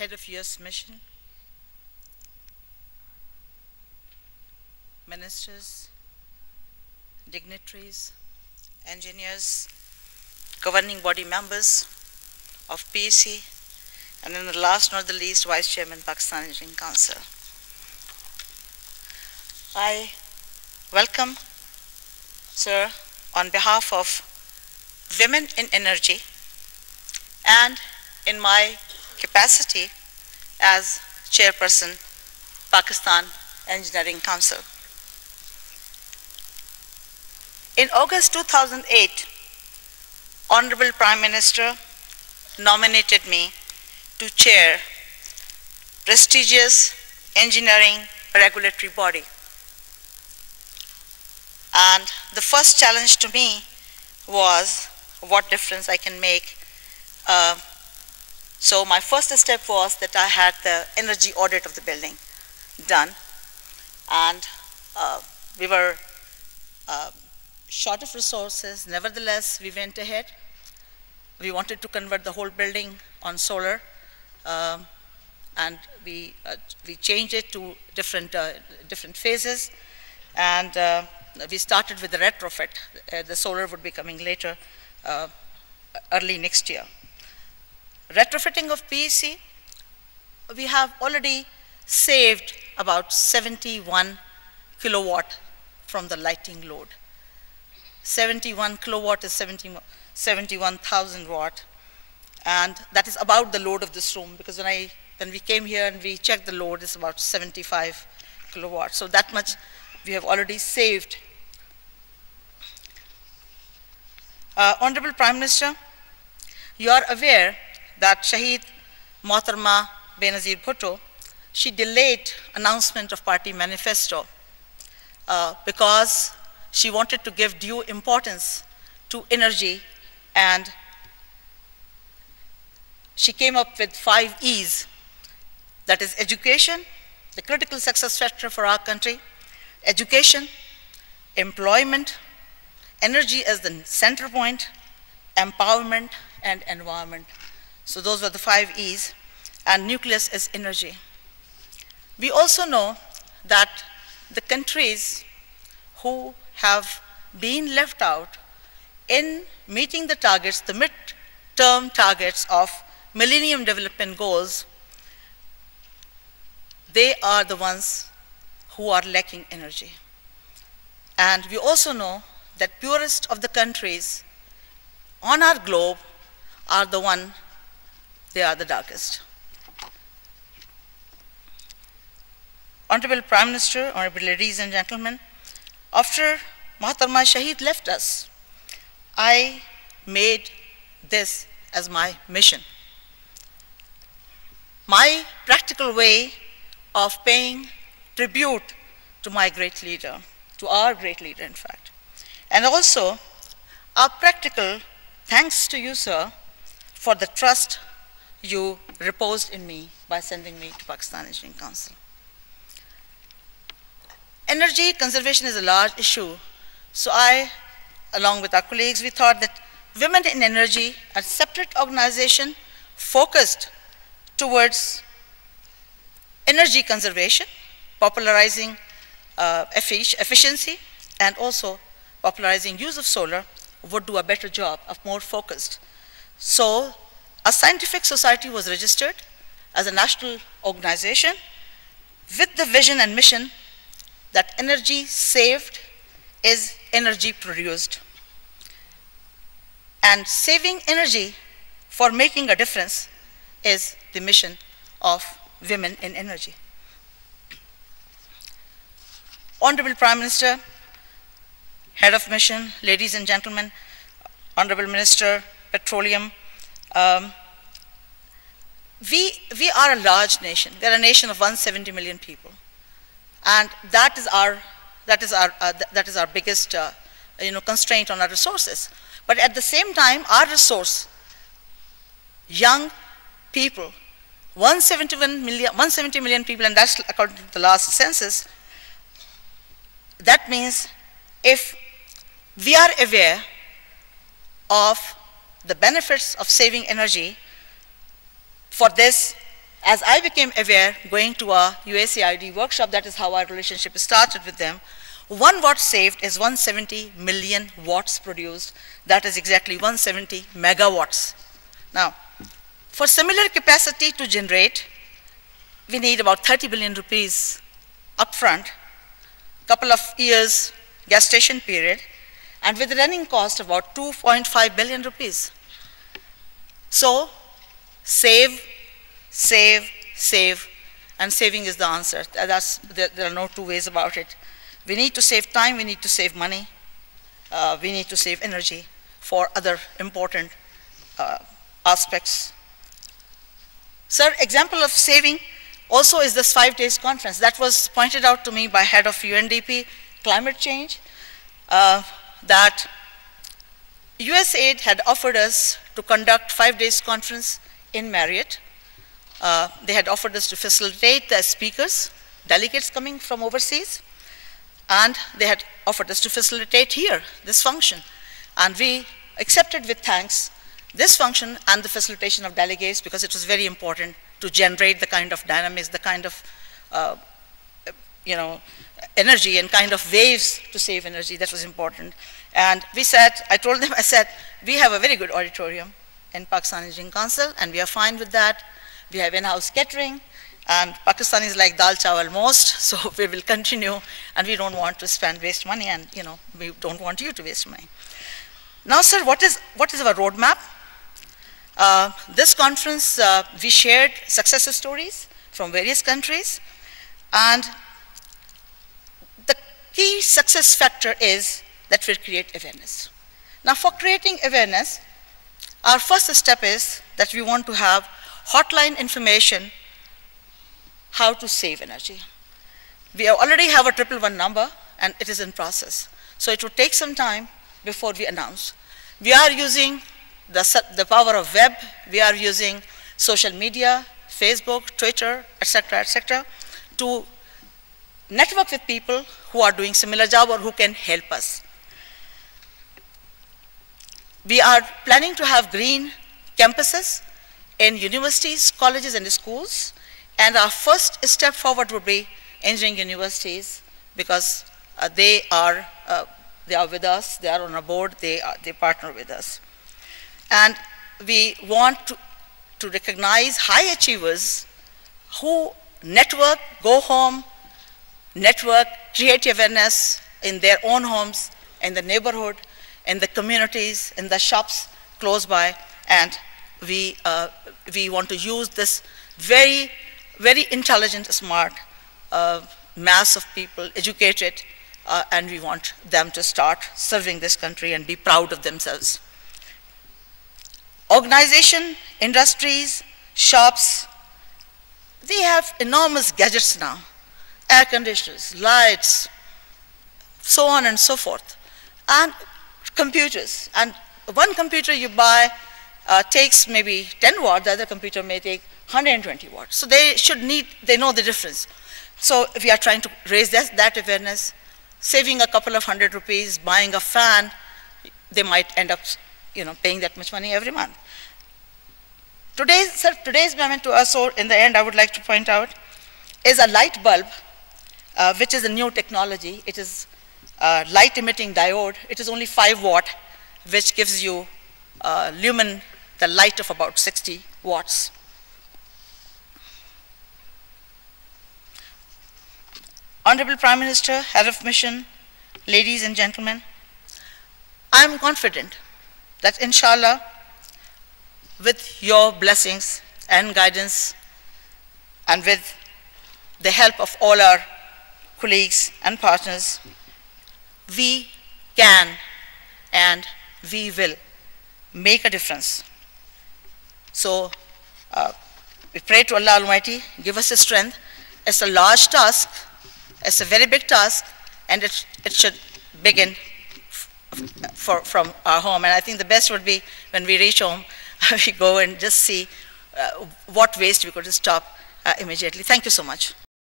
head of US mission, ministers, dignitaries, engineers, governing body members of PEC, and then the last not the least, Vice Chairman, Pakistan Engineering Council. I welcome, sir, on behalf of Women in Energy and in my capacity as Chairperson, Pakistan Engineering Council. In August 2008, Honorable Prime Minister nominated me to chair prestigious engineering regulatory body. And the first challenge to me was what difference I can make. So my first step was that I had the energy audit of the building done. And we were short of resources. Nevertheless, we went ahead. We wanted to convert the whole building on solar. And we changed it to different phases. And we started with the retrofit. The solar would be coming later, early next year. Retrofitting of PEC, we have already saved about 71 kilowatt from the lighting load. 71 kilowatt is 71,000 watt. And that is about the load of this room, because when we came here and we checked the load, it's about 75 kilowatts. So that much we have already saved. Honorable Prime Minister, you are aware that Shaheed Mohtarma Benazir Bhutto, she delayed announcement of party manifesto because she wanted to give due importance to energy, and she came up with 5 E's. That is education, the critical success factor for our country, education, employment, energy as the center point, empowerment, and environment. So those were the 5 E's, and nucleus is energy. We also know that the countries who have been left out in meeting the targets, the mid-term targets of Millennium Development Goals, they are the ones who are lacking energy. And we also know that purest of the countries on our globe are the one, they are the darkest. Honorable Prime Minister, honorable ladies and gentlemen, after Mohtarma Shaheed left us, I made this as my mission. My practical way of paying tribute to my great leader, to our great leader, in fact. And also, a practical thanks to you, sir, for the trust you reposed in me by sending me to Pakistan Engineering Council. Energy conservation is a large issue, so I, along with our colleagues, we thought that Women in Energy, a separate organization focused towards energy conservation, popularizing efficiency, and also popularizing use of solar, would do a better job, of more focused. So a scientific society was registered as a national organization with the vision and mission that energy saved is energy produced. And saving energy for making a difference is the mission of Women in Energy. Honorable Prime Minister, Head of Mission, ladies and gentlemen, Honorable Minister, Petroleum, we are a large nation. We are a nation of 170 million people. And that is our biggest constraint on our resources. But at the same time, our resource, young people, 170 million people, and that's according to the last census. That means if we are aware of the benefits of saving energy, for this as I became aware, going to a USAID workshop, that is how our relationship started with them, 1 watt saved is 170 million watts produced. That is exactly 170 megawatts. Now, for similar capacity to generate, we need about 30 billion rupees upfront, couple of years gestation period, and with a running cost of about 2.5 billion rupees. So, save, save, save, and saving is the answer. There are no two ways about it. We need to save time, we need to save money, we need to save energy for other important aspects. Sir, example of saving also is this 5 days conference. That was pointed out to me by head of UNDP climate change, that USAID had offered us to conduct 5 days conference in Marriott. They had offered us to facilitate the speakers, delegates coming from overseas, and they had offered us to facilitate here, this function. And we accepted with thanks this function and the facilitation of delegates, because it was very important to generate the kind of dynamics, the kind of energy and kind of waves to save energy. That was important. And we said, I told them, I said, we have a very good auditorium in Pakistan Engineering Council, and we are fine with that. We have in-house catering, and Pakistanis like dal chawal most, so we will continue, and we don't want to waste money, and we don't want you to waste money. Now, sir, what is our roadmap? This conference, we shared success stories from various countries, and the key success factor is that we create awareness. Now, for creating awareness, our first step is that we want to have hotline information how to save energy. We already have a 111 number, and it is in process. So it would take some time before we announce. We are using the power of web. We are using social media, Facebook, Twitter, etc., to network with people who are doing similar job or who can help us. We are planning to have green campuses in universities, colleges, and schools. And our first step forward would be engineering universities, because they are with us, they are on a board, they partner with us. And we want to recognize high achievers who network, go home, network, create awareness in their own homes, in the neighborhood, in the communities, in the shops close by. And we want to use this very, very intelligent, smart mass of people, educated, and we want them to start serving this country and be proud of themselves. Organization, industries, shops, they have enormous gadgets now, air conditioners, lights, so on and so forth, and computers. And one computer you buy takes maybe 10 watts, the other computer may take 120 watts. So they know the difference. So we are trying to raise that awareness, saving a couple of ₹100, buying a fan, they might end up paying that much money every month. Today's memento also, in the end, I would like to point out, is a light bulb, which is a new technology. It is a light emitting diode. It is only 5 watt, which gives you the light of about 60 watts. Honorable Prime Minister, Head of Mission, ladies and gentlemen, I am confident that inshallah, with your blessings and guidance, and with the help of all our colleagues and partners, we can and we will make a difference. So we pray to Allah Almighty, give us the strength. It's a large task, it's a very big task, and it should begin from our home. And I think the best would be when we reach home, we go and just see what waste we could stop immediately. Thank you so much.